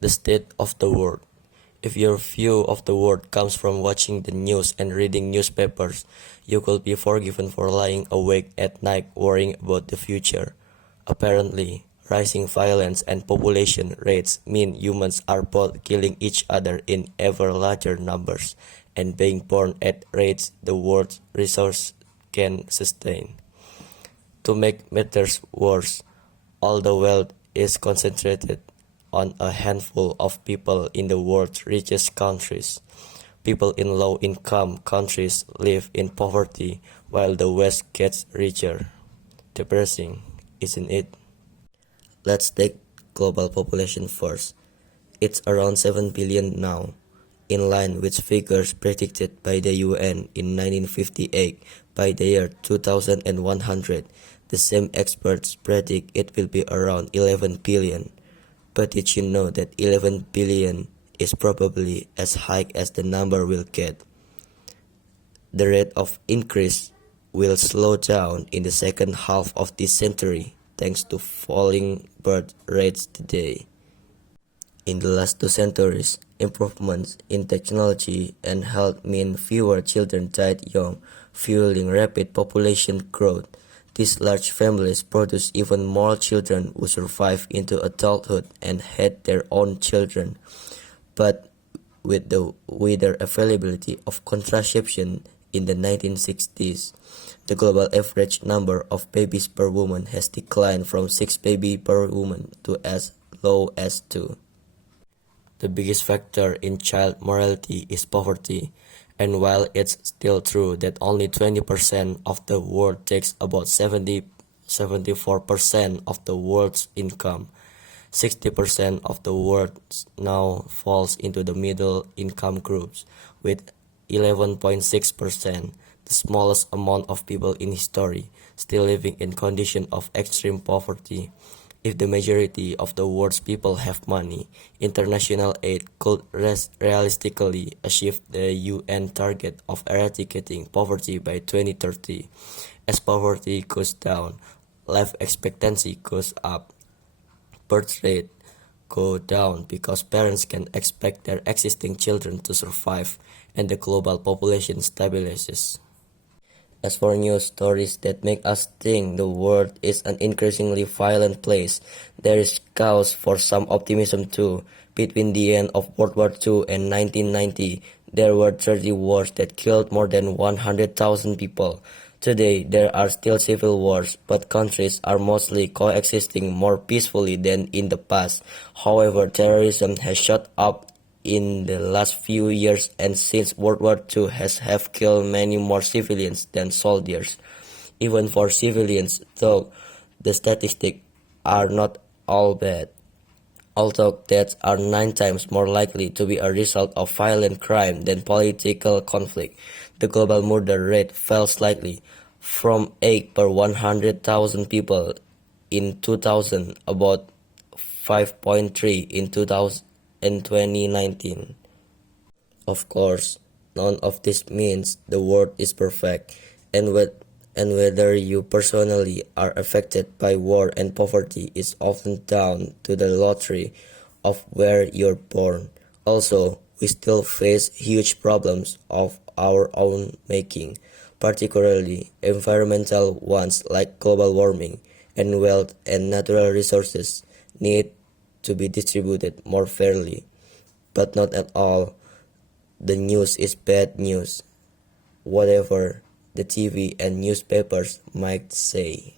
The state of the world. If your view of the world comes from watching the news and reading newspapers, you could be forgiven for lying awake at night worrying about the future. Apparently, rising violence and population rates mean humans are both killing each other in ever larger numbers and being born at rates the world's resources can sustain. To make matters worse, all the wealth is concentrated on a handful of people in the world's richest countries. People in low-income countries live in poverty while the West gets richer. Depressing, isn't it? Let's take global population first. It's around 7 billion now, in line with figures predicted by the UN in 1958. By the year 2100, the same experts predict it will be around 11 billion. But did you know that 11 billion is probably as high as the number will get? The rate of increase will slow down in the second half of this century thanks to falling birth rates today. In the last 2 centuries, improvements in technology and health mean fewer children died young, fueling rapid population growth. These large families produce even more children who survive into adulthood and had their own children. But with the wider availability of contraception in the 1960s, the global average number of babies per woman has declined from 6 babies per woman to as low as 2. The biggest factor in child mortality is poverty, and while it's still true that only 20% of the world takes about 74% of the world's income, 60% of the world now falls into the middle income groups, with 11.6%, the smallest amount of people in history, still living in conditions of extreme poverty. If the majority of the world's people have money, international aid could realistically achieve the UN target of eradicating poverty by 2030. As poverty goes down, life expectancy goes up. Birth rate go down because parents can expect their existing children to survive and the global population stabilizes. As for news stories that make us think the world is an increasingly violent place, there is cause for some optimism too. Between the end of World War II and 1990, there were 30 wars that killed more than 100,000 people. Today, there are still civil wars, but countries are mostly coexisting more peacefully than in the past. However, terrorism has shot up in the last few years and since World War II have killed many more civilians than soldiers. Even for civilians, though, the statistics are not all bad. Although deaths are 9 times more likely to be a result of violent crime than political conflict, the global murder rate fell slightly, from 8 per 100,000 people in 2000 about 5.3 in 2019. Of course, none of this means the world is perfect, and whether you personally are affected by war and poverty is often down to the lottery of where you're born. Also, we still face huge problems of our own making, particularly environmental ones like global warming, and wealth and natural resources need to be distributed more fairly. But not at all the news is bad news, whatever the TV and newspapers might say.